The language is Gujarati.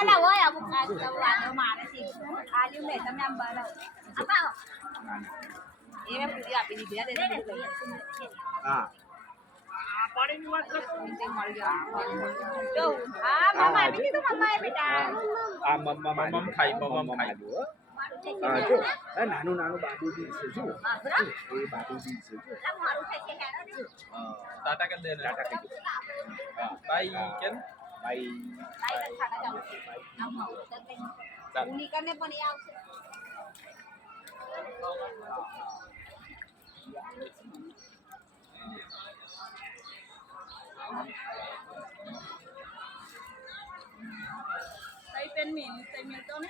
બનાવો હોય અમુક વાંધો મારે છે આલ્યું લે તમે આમ બનાવો અપાવો એ મેં પૂરી આપી દીધી હા પાણીની વાત કરતો જો હા મમ્મા આપી દીધું મમ્માએ બેટા આ મમ્મા ખાઈ હા જો આ નાનું બાબુજી છે જો એ બાબુજી છે જો મારું છે કે હેડો ને ટાટા કર દે ટાટા કહી દો હા બાઈ કેમ બાઈ લાઈટ ખાડા જાવ હું નીકળને પણ એ આવશે Tay tên mình to đấy.